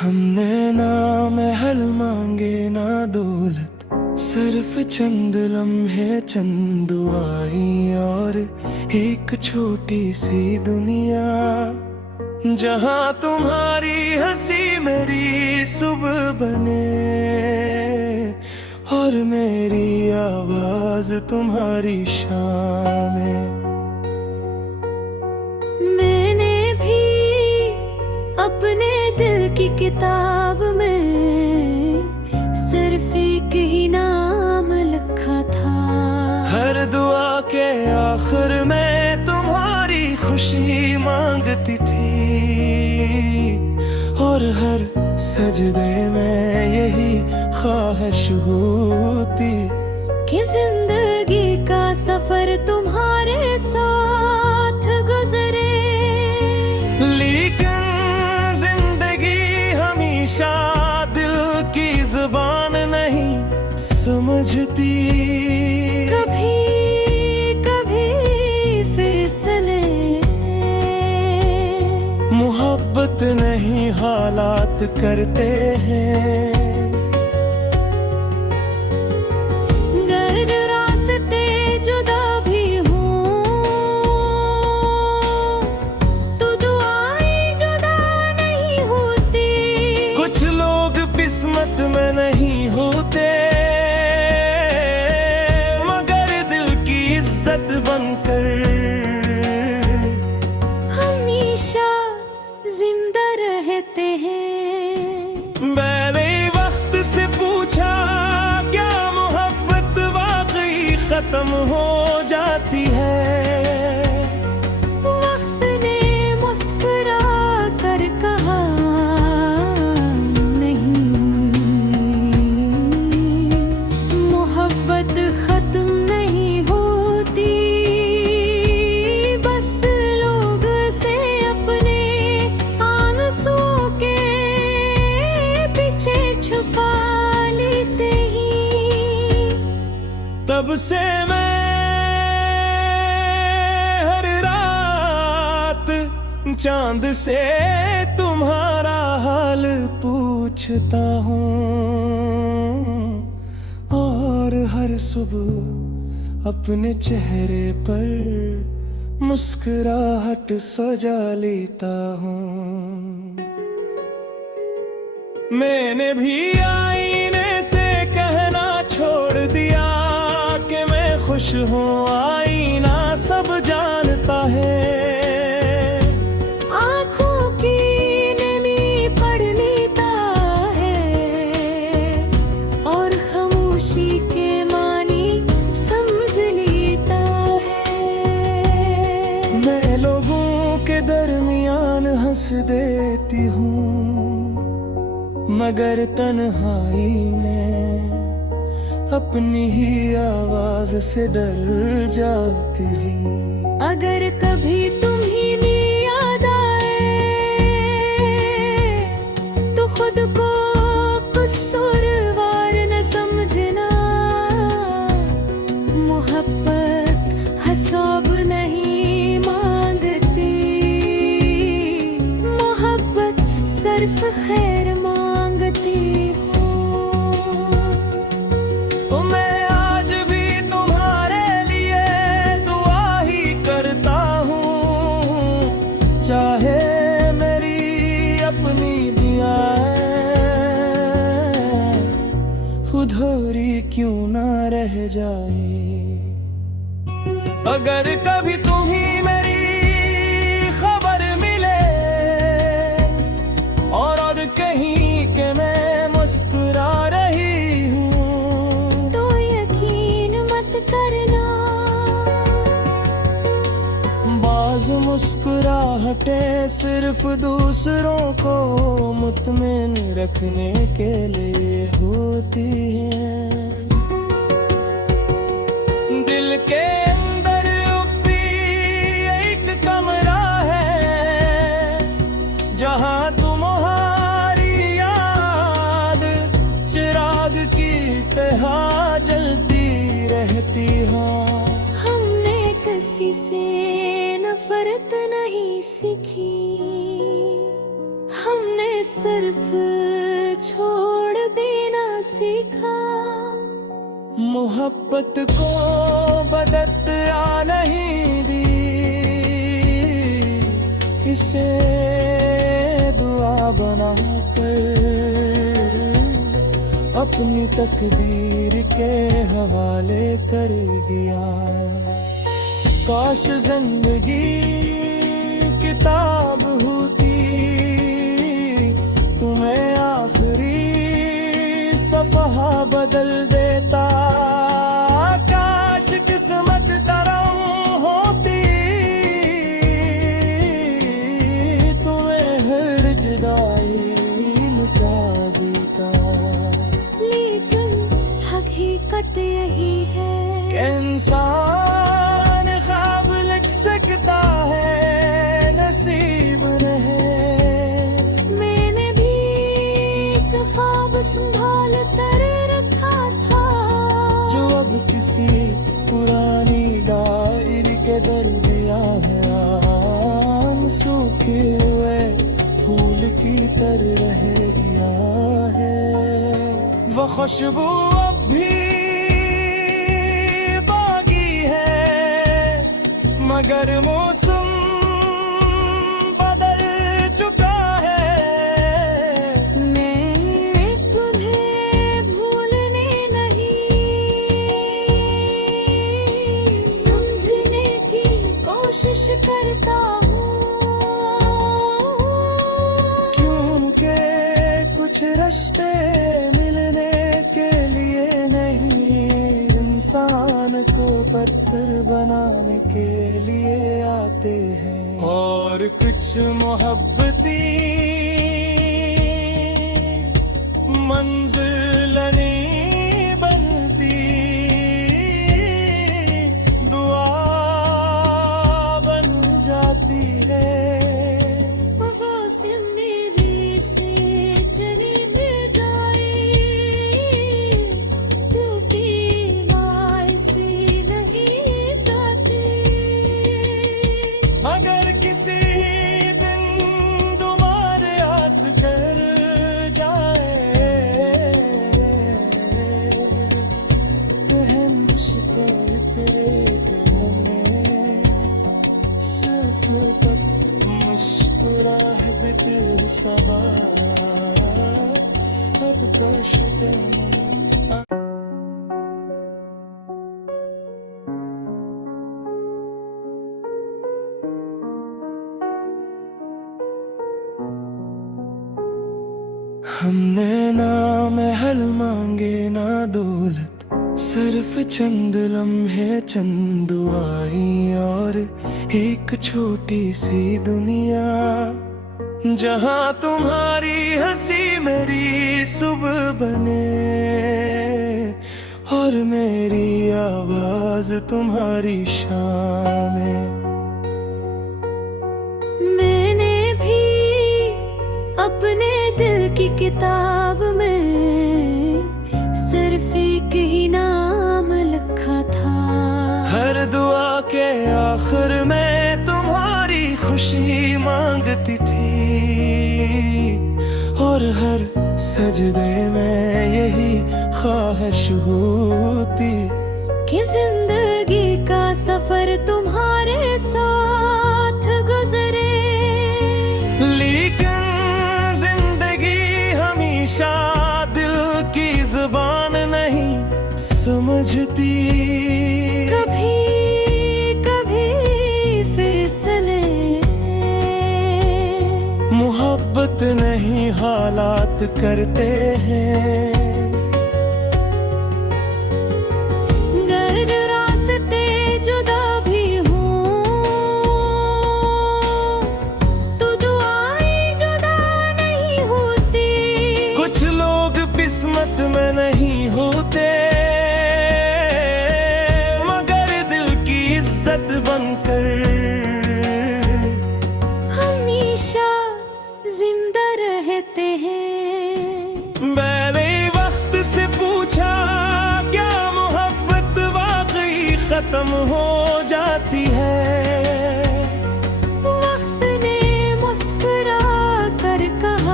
हमने ना महल मांगे ना दौलत, सिर्फ चंद लम्हे चंद दुआएं और एक छोटी सी दुनिया, जहां तुम्हारी हंसी मेरी सुबह बने और मेरी आवाज तुम्हारी शाम में। मैंने भी अपने दिल की किताब में सिर्फ एक ही नाम लिखा था। हर दुआ के आखिर में तुम्हारी खुशी मांगती थी और हर सजदे में यही ख्वाहिश होती कि जिंदगी का सफर तुम्हारे साथ गुजरे। लेकिन जिंदगी हमेशा दिल की जुबान नहीं समझती। कभी कभी फैसले मोहब्बत नहीं हालात करते हैं। गर्द रास्ते जुदा भी हों तो दुआएं जुदा नहीं होती। कुछ लोग किस्मत में नहीं होते मगर दिल की इज्जत बनकर हमेशा जिंदा रहते हैं। मैंने वक्त से पूछा क्या मोहब्बत वाकई खत्म हो जाती है। वक्त ने मुस्कुरा कर कहा नहीं, मोहब्बत खत्म नहीं होती। बस लोग से अपने आंसुओं के पीछे छुपा लेते ही। तब से मैं हर रात चांद से तुम्हारा हाल पूछता हूँ और हर सुबह अपने चेहरे पर मुस्कुराहट सजा लेता हूँ। मैंने भी आईने से कहना छोड़ दिया कि मैं खुश हूँ, आईना सब जानता है। आँखों की नमी पढ़ लेता है और खामोशी के मानी समझ लेता है। मैं लोगों के दरमियान हंस देती हूँ मगर तन्हाई में अपनी ही आवाज से डर जाती। अगर कभी तुम्हें याद आए तो खुद को कसूरवार न समझना। मोहब्बत हिसाब नहीं मांगती, मोहब्बत सिर्फ खैर मांगती हो। तो मैं आज भी तुम्हारे लिए दुआ ही करता हूँ, चाहे मेरी अपनी दुआएं अधूरी क्यों ना रह जाए। अगर कभी तुम्ही मेरी खबर मिले और कहीं के मैं मुस्कुरा रही हूँ तो यकीन मत करना। बाज मुस्कुराहटें सिर्फ दूसरों को मुतमिन रखने के लिए होती हैं। दिल के अंदर भी एक कमरा है जहां तुम्हारी याद चिराग की तरह जलती रहती हो। हमने किसी से नफरत नहीं सीखी, हमने सिर्फ छोड़ देना सीखा। मोहब्बत को बदत्या नहीं दी, इसे दुआ बनाकर अपनी तकदीर के हवाले कर दिया। काश जिंदगी किताब होती, तुम्हें आखिरी सफ़हा बदल देता। काश किस्मत तरम होती, तुम्हें हर जुदाई मिटा देता। लेकिन हकीकत यही है कि इंसान ख्वाब लिख सकता है, नसीब नहीं। मैंने भी एक ख्वाब संभाल कर रखा था, जो अब किसी पुरानी डायरी के दरमिया है। आम सूखे हुए फूल की तरह रह गया है। वो खुशबू अब भी बाकी है, मगर मौसम बदल चुका है। मैं तुम्हें भूलने नहीं, समझने की कोशिश करता हूँ। क्योंकि कुछ रिश्ते मिलने के लिए नहीं, इंसान को पत्थर बनाने के लिए आते हैं। और कुछ मोहब्बती मंजिल नहीं बनती, दुआ बन जाती है। वो मेरे से चली न जाए, टूटी से नहीं जाती। अगर किसी दिन तुम्हारे आस कर जाए, कहन शिकायत में सिर्फ पत मुस्कुराहट सबा अब कशते हमने ना महल मांगे ना दौलत, सिर्फ चंद लम्हे चंद दुआएं और एक छोटी सी दुनिया, जहां तुम्हारी हंसी मेरी सुबह बने और मेरी आवाज तुम्हारी शाम में। मैंने भी अपने दिल की किताब में सिर्फ एक ही नाम लिखा था। हर दुआ के आखिर में तुम्हारी खुशी मांगती थी, और हर सजदे में यही ख्वाहिश होती कि जिंदगी का सफर तुम्हारे साथ गुजरे। लेकिन जिंदगी हमेशा दिल की जुबान नहीं समझती। कभी कभी फैसले मोहब्बत नहीं हालात करते हैं। गर रास्ते जुदा भी हों तो दुआएं जुदा नहीं होती। कुछ लोग किस्मत में नहीं होते, मगर दिल की इज्जत बनकर हमेशा जिंदा रहते हैं। मैंने वक्त से पूछा क्या मोहब्बत वाकई खत्म हो जाती है। वक्त ने मुस्कुरा कर कहा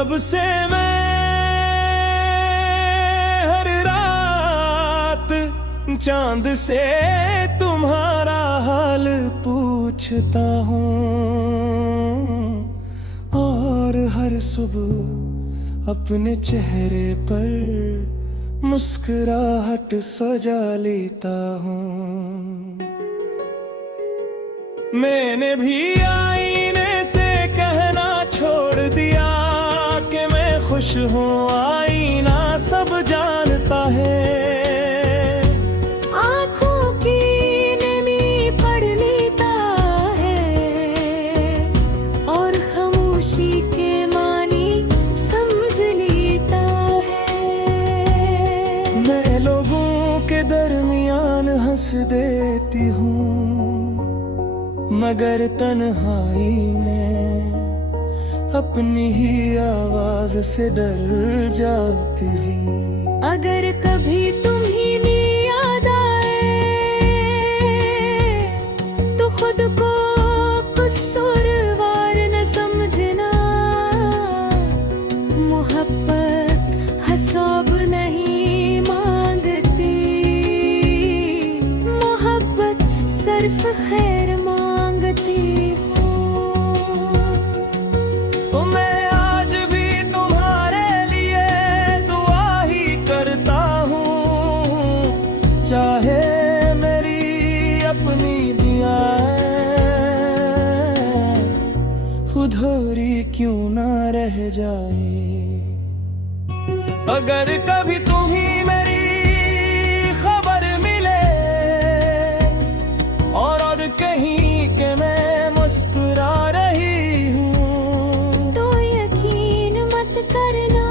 तब से मैं हर रात चांद से तुम्हारा हाल पूछता हूँ, और हर सुबह अपने चेहरे पर मुस्कुराहट सजा लेता हूँ। मैंने भी आईने से कहना छोड़ दिया कि मैं खुश हूँ, आईना सब जानता है। आँखों की नमी पढ़ लेता है और खामोशी के मानी समझ लेता है। मैं लोगों के दरमियान हंस देती हूँ, मगर तन्हाई में अपनी ही आवाज से डर जाती। अगर कभी तुम्हें याद आए तो खुद को कसूरवार न समझना। मोहब्बत हिसाब नहीं मांगती, मोहब्बत सिर्फ खैर मांगती हूँ। तो मैं आज भी तुम्हारे लिए दुआ ही करता हूँ, चाहे मेरी अपनी दुआएं अधूरी क्यों ना रह जाए। अगर कभी तुम्हें मेरी खबर मिले और कहीं के मैं मुस्कुरा रही हूँ, तो यकीन मत करना।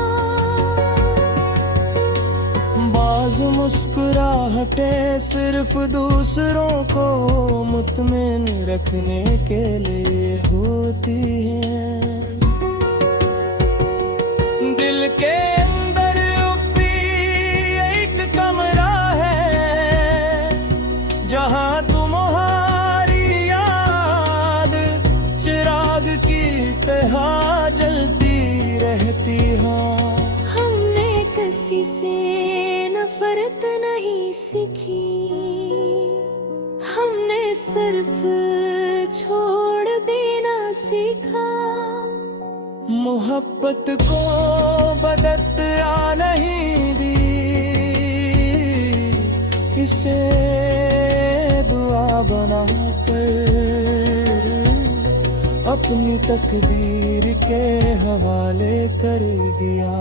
बाज़ मुस्कुराहटें सिर्फ दूसरों को मुतमिन रखने के लिए होती हैं। दिल के अंदर भी एक कमरा है, जहाँ तुम्हारी याद चिराग की तरह जलती रहती है। हमने किसी से नफरत नहीं सीखी, हमने सिर्फ छोड़ देना सीखा। मोहब्बत को बदतरा नहीं दी, इसे दुआ बनाकर अपनी तकदीर के हवाले कर दिया।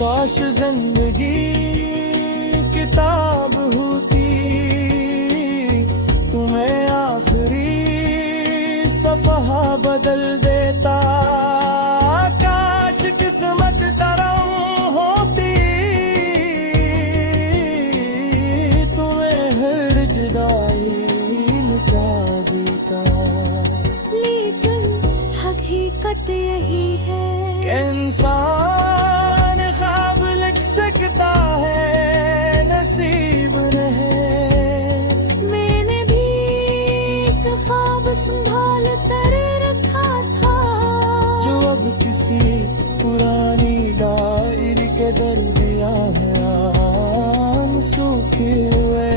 काश जिंदगी किताब होती, तुम्हें आखिरी सफ़हा बदल देता। काश किस्मत करम होती, तुम्हें हर जुदाई मिटा देता। लेकिन हकीकत यही है कि इंसान ख्वाब लिख सकता है, नसीब रहे। मैंने भी एक ख्वाब संभाल कर रखा था, जो अब किसी पुरानी डायरी के दरमियां है। आम सूखे हुए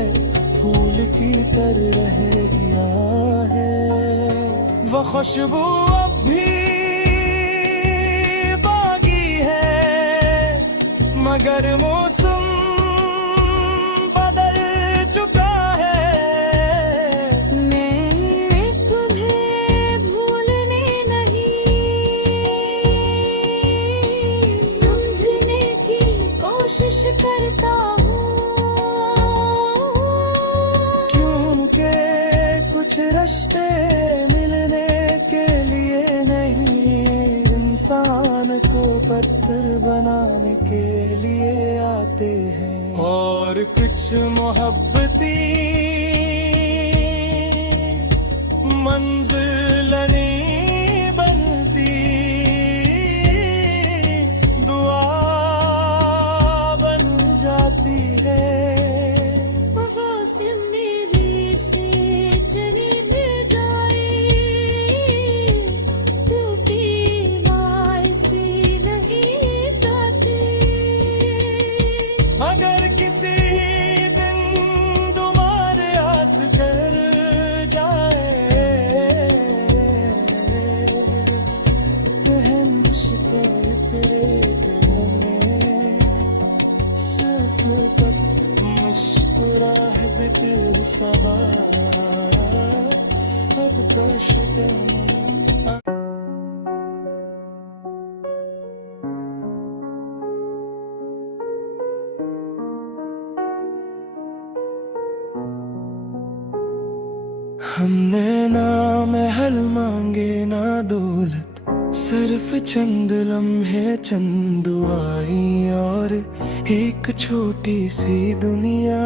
फूल की तरह रह गया है, वो खुशबू अब भी बाकी है, मगर मौसम बदल चुका है। मैं तुम्हें भूलने नहीं, समझने की कोशिश करता हूँ। क्योंकि कुछ रिश्ते मिलने के लिए नहीं, इंसान को पत्थर बनाने के लिए आते हैं। और कुछ मोहब्बती मंजिल नहीं बनती, दुआ बन जाती है। वफा से मेरे से चली भी जाए, तो पीला इस सवाया अब कश्ते में। हमने ना महल मांगे ना दौलत, सिर्फ चंद लम्हे चंद दुआएं और एक छोटी सी दुनिया,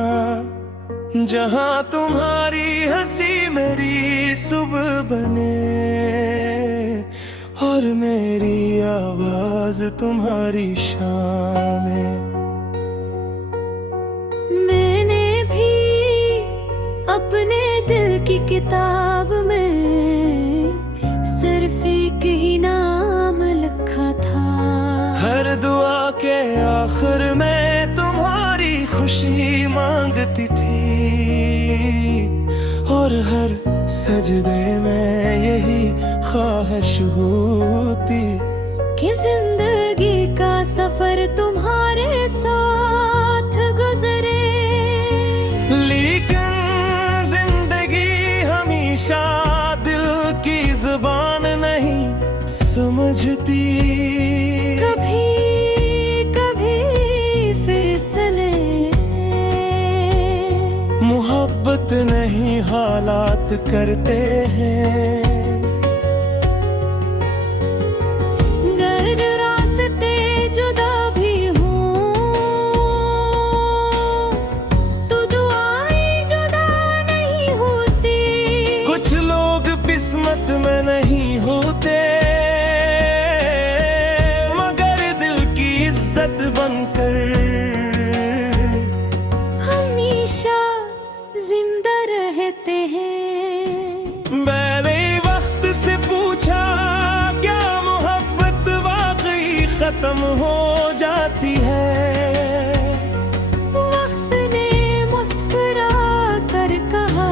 जहां तुम्हारी हंसी मेरी सुबह बने और मेरी आवाज तुम्हारी शाम में। मैंने भी अपने दिल की किताब में सिर्फ एक ही नाम लिखा था। हर दुआ के आखिर में तुम्हारी खुशी मांगती थी और हर सजदे में यही ख्वाहिश होती कि जिंदगी का सफर तुम्हारे साथ गुजरे। लेकिन जिंदगी हमेशा दिल की जुबान नहीं समझती। कभी कभी फैसले मोहब्बत नहीं हालात करते हैं। गर रास्ते जुदा भी हों तो दुआएं जुदा नहीं होती। कुछ लोग किस्मत में नहीं होते मगर दिल की इज्जत बनकर हमेशा जिंदा रहते हैं। मैंने वक्त से पूछा क्या मोहब्बत वाकई खत्म हो जाती है? वक्त ने मुस्कुरा कर कहा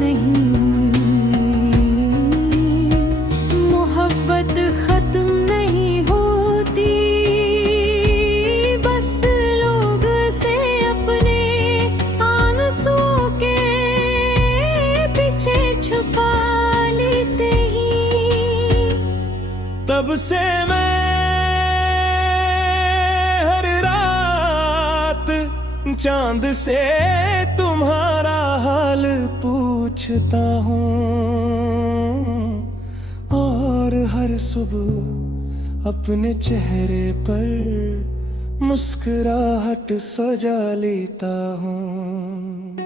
नहीं, मोहब्बत खत्म नहीं होती। बस लोग से अपने आंसुओं के पीछे छुपा लेते ही। तब से मैं हर रात चांद से तुम्हारा हाल पूछता हूँ और हर सुबह अपने चेहरे पर मुस्कुराहट सजा लेता हूँ।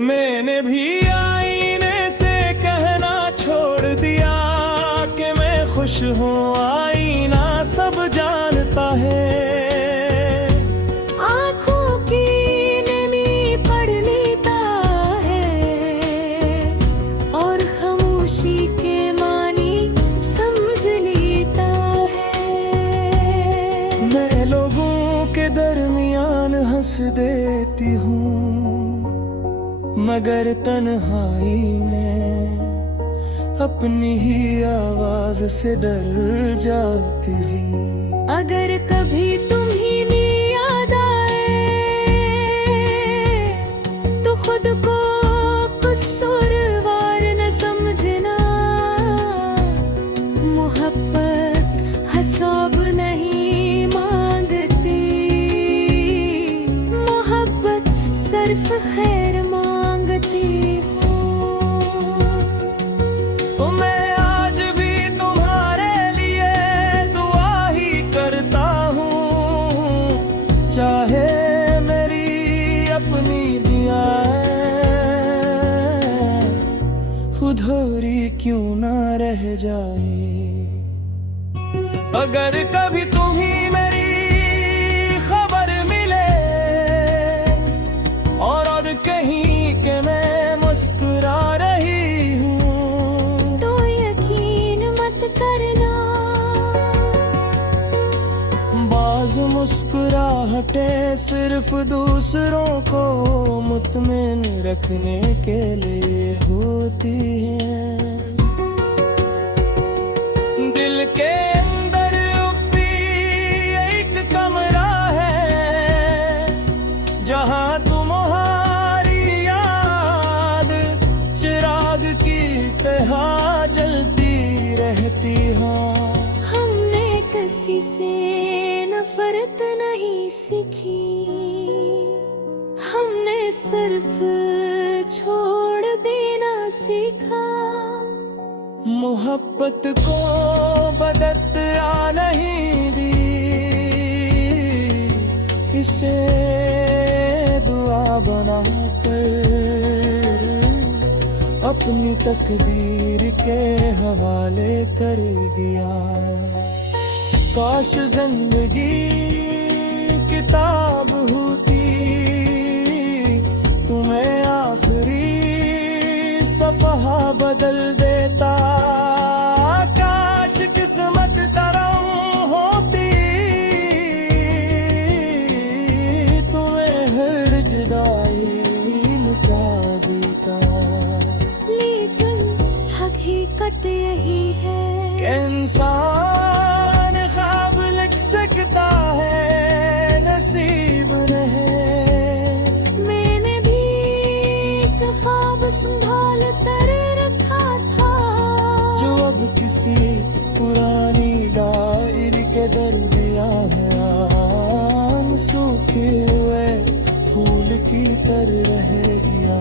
मैंने भी आईने से कहना छोड़ दिया कि मैं खुश हूँ, आईना सब जानता है। आँखों की नमी पढ़ लेता है और खामोशी के मानी समझ लेता है। मैं लोगों के दरमियान हंस देती हूँ मगर तन्हाई में अपनी ही आवाज से डर जाती। अगर कभी तुम्हें याद आए तो खुद को कसूरवार न समझना। मोहब्बत हिसाब नहीं मांगती, मोहब्बत सिर्फ खैर मांगती हो। मैं आज भी तुम्हारे लिए दुआ ही करता हूँ, चाहे मेरी अपनी दुआएं अधूरी क्यों ना रह जाए। अगर कभी तुम्हें मेरी खबर मिले और कहीं के मैं मुस्कुरा रही हूँ तो यकीन मत करना। बाज मुस्कुराहटें सिर्फ दूसरों को मुतमिन रखने के लिए होती हैं। दिल के अंदर भी एक कमरा है जहाँ सीखी, हमने सिर्फ छोड़ देना सीखा। मोहब्बत को बदतरा नहीं दी, इसे दुआ बनाकर अपनी तकदीर के हवाले कर दिया। काश जिंदगी किताब होती, तुम्हें आखिरी सफ़हा बदल देता। काश किस्मत करम होती, तुम्हें हर जुदाई मिटा देता। लेकिन हकीकत यही है कि इंसान ख्वाब लिख सकता है, नसीब नहीं। मैंने भी एक ख्वाब संभाल कर रखा था, जो अब किसी पुरानी डायरी के दरमियां है। आम सूखे हुए फूल की तरह रह गया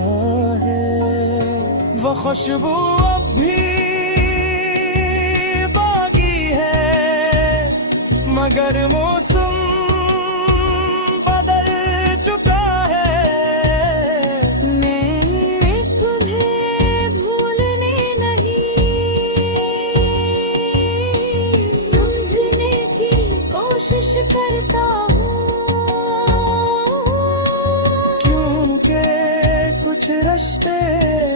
है। वो खुशबू अब भी बाकी है, मगर मौसम बदल चुका है। मैं तुम्हें भूलने नहीं, समझने की कोशिश करता हूँ। क्योंकि कुछ रिश्ते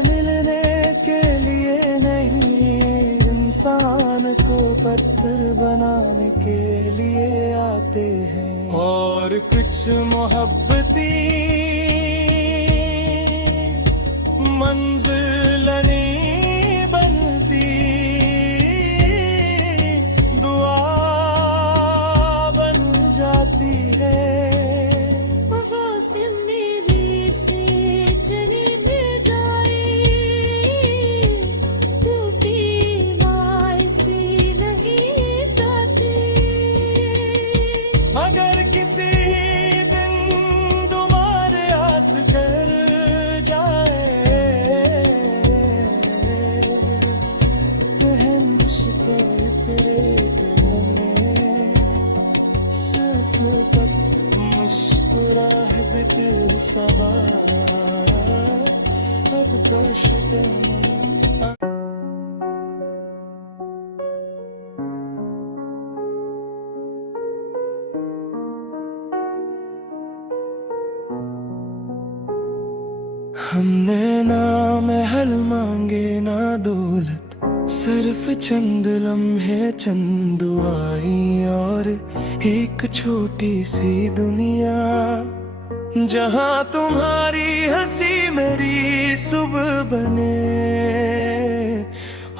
मिलने के लिए नहीं, इंसान को पत्थर बनाने के लिए आते हैं। और कुछ मोहब्बती मंजिल नहीं बनती, दुआ बन जाती है। वो से मेरे से चली मिल जाए, टूटी ऐसी नहीं जाती। अगर किसी दिन तुम्हारे आस कर जाए, कहन शिकायत तेरे में सिर्फ पत मुस्कुराहट सवार अब कश्ते हमने ना महल मांगे ना दौलत, सिर्फ चंद लम्हे चंद दुआएं और एक छोटी सी दुनिया, जहां तुम्हारी हंसी मेरी सुबह बने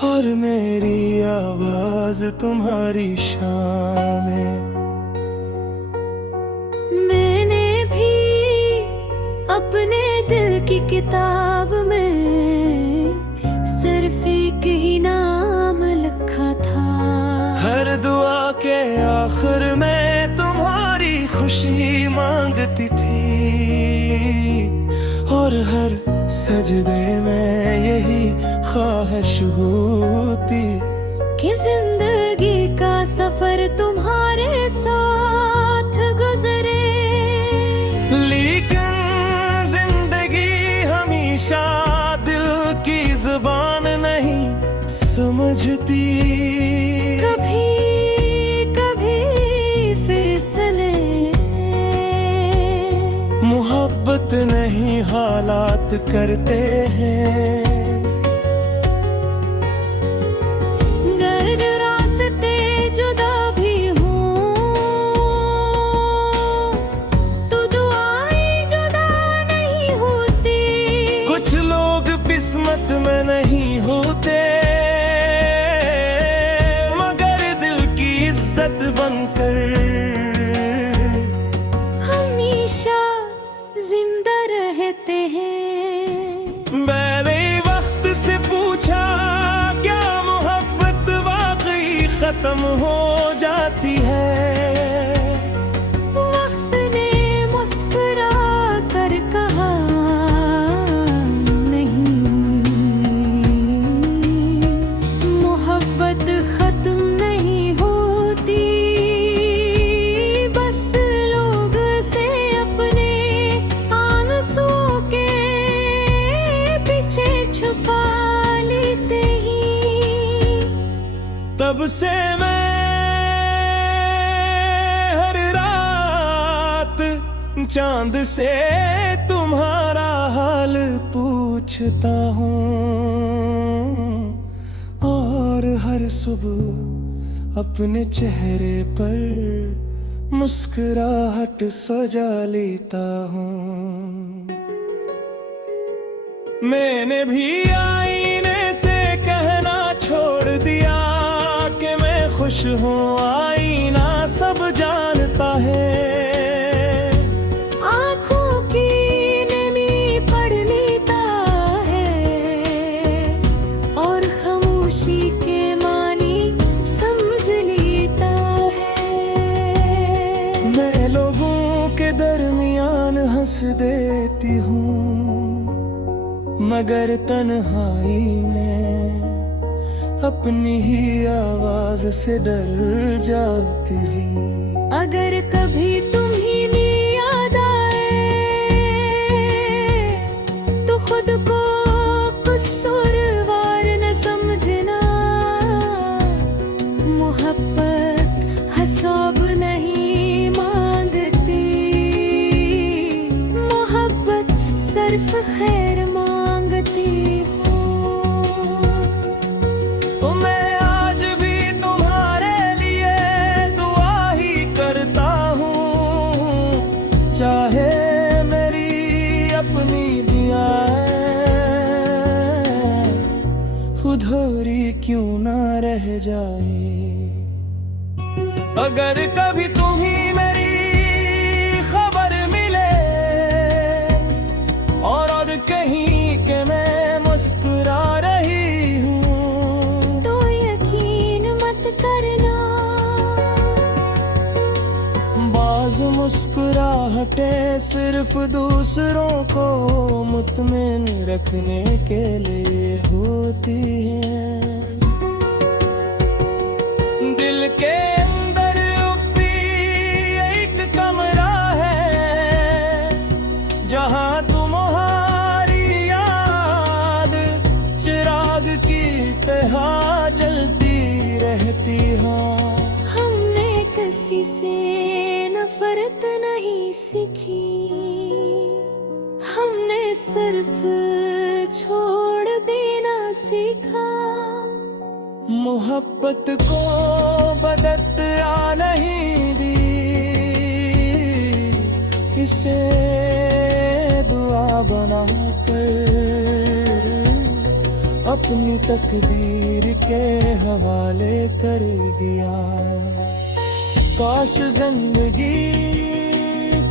और मेरी आवाज तुम्हारी शाम में। मैंने भी अपने दिल की किताब में सिर्फ एक ही नाम लिखा था। हर दुआ के आखिर में तुम्हारी खुशी मांगती थी, और हर सजदे में यही ख्वाहिश होती कि जिंदगी का सफर तुम्हारे साथ गुजरे। लेकिन जिंदगी हमेशा दिल की जुबान नहीं समझती। कभी कभी फैसले मोहब्बत नहीं हालात करते हैं। गर्द रास्ते जुदा भी हों तो दुआएं जुदा नहीं होती। कुछ लोग किस्मत में नहीं होते, मगर दिल की इज्जत बनकर हमेशा जिंदा रहते हैं। मैंने वक्त से पूछा क्या मोहब्बत वाकई खत्म हो जाती है? वक्त ने तब से मैं हर रात चांद से तुम्हारा हाल पूछता हूँ, और हर सुबह अपने चेहरे पर मुस्कुराहट सजा लेता हूँ। मैंने भी आईने से कहना छोड़ दिया कि मैं खुश हूँ, आईना सब जानता है। आँखों की नमी पढ़ लेता है और खामोशी के मानी समझ लेता है। मैं लोगों के दरमियान हंस देती हूँ, मगर तन्हाई में अपनी ही आवाज से डर जाती। अगर कभी तुम्हें याद आए तो खुद को कसूरवार न समझना। मोहब्बत हिसाब नहीं मांगती, मोहब्बत सिर्फ खैर मांगती हूँ। तो मैं आज भी तुम्हारे लिए दुआ ही करता हूँ, चाहे मेरी अपनी दुआएं अधूरी क्यों ना रह जाए। अगर कभी तुम्हें मेरी खबर मिले और कहीं के मैं मुस्कुरा रही हूँ, तो यकीन मत करना। बाज़ मुस्कुराहटें सिर्फ दूसरों को मुतमिन रखने के लिए होती हैं। दिल के अंदर भी एक कमरा है, जहाँ तुम्हारी याद चिराग की तरह जलती रहती है। हमने किसी से नफरत नहीं सीखी, हमने सिर्फ छोड़ देना सीखा। मोहब्बत को बदतरा नहीं दी, इसे दुआ बनाकर अपनी तकदीर के हवाले कर दिया। काश जिंदगी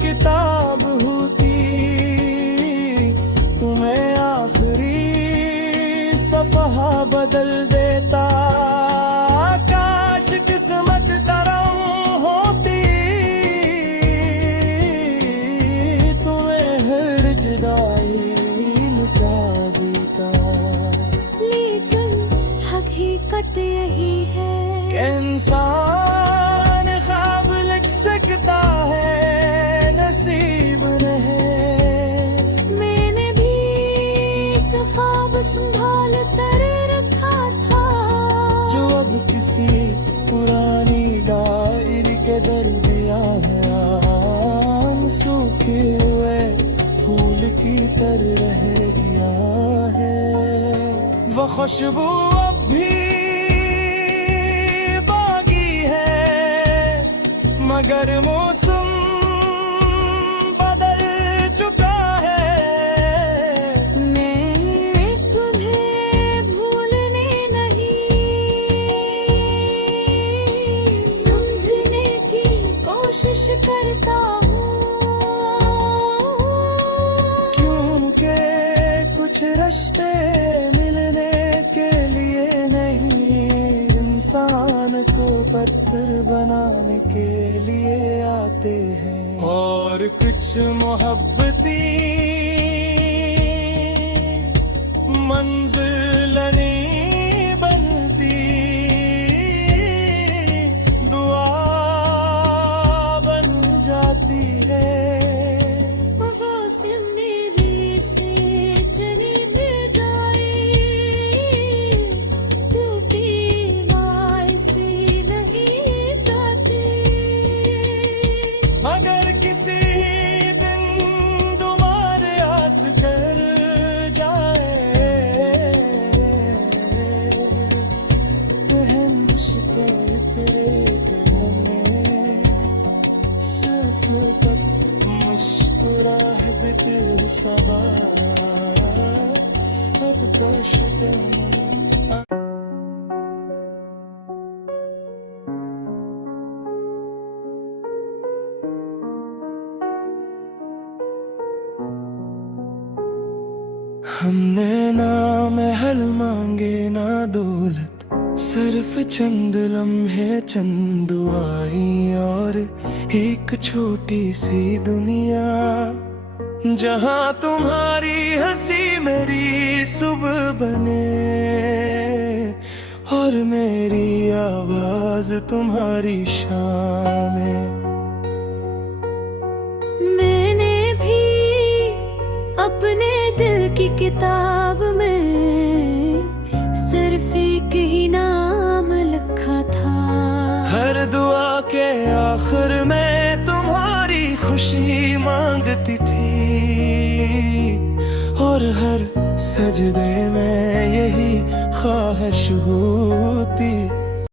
किताब होती, तुम्हें आखिरी सफ़हा बदल देता। काश किस्मत करम होती, तुम्हें हर जुदाई मिटा देता। लेकिन हकीकत यही है कि इंसान ख्वाब लिख सकता है, नसीब नहीं। मैंने भी एक ख्वाब संभाल कर रखा था, जो अब किसी पुरानी डायरी के दरमियां है। आम सूखे हुए फूल की तरह रह गया है, वो खुशबू अब भी बाकी है, मगर मौसम बदल चुका है। मैं तुम्हें भूलने नहीं, समझने की कोशिश करता हूँ। क्योंकि कुछ रिश्ते मिलने के लिए नहीं, इंसान को पत्थर बनाने के लिए आते हैं। और कुछ मोहब्बती मंजिल नहीं बनती, दुआ बन जाती है। वो से मेरे से चली न जाए, टूटी माय से सवार अब कश्ते में हमने ना महल मांगे ना दौलत, सिर्फ चंद लम्हे चंद दुआएं और एक छोटी सी दुनिया, जहां तुम्हारी हंसी मेरी सुबह बने और मेरी आवाज तुम्हारी शाम में। मैंने भी अपने दिल की किताब में सिर्फ एक ही नाम लिखा था। हर दुआ के आखिर में तुम्हारी खुशी मांगती थी और हर सजदे में यही ख्वाहिश हुई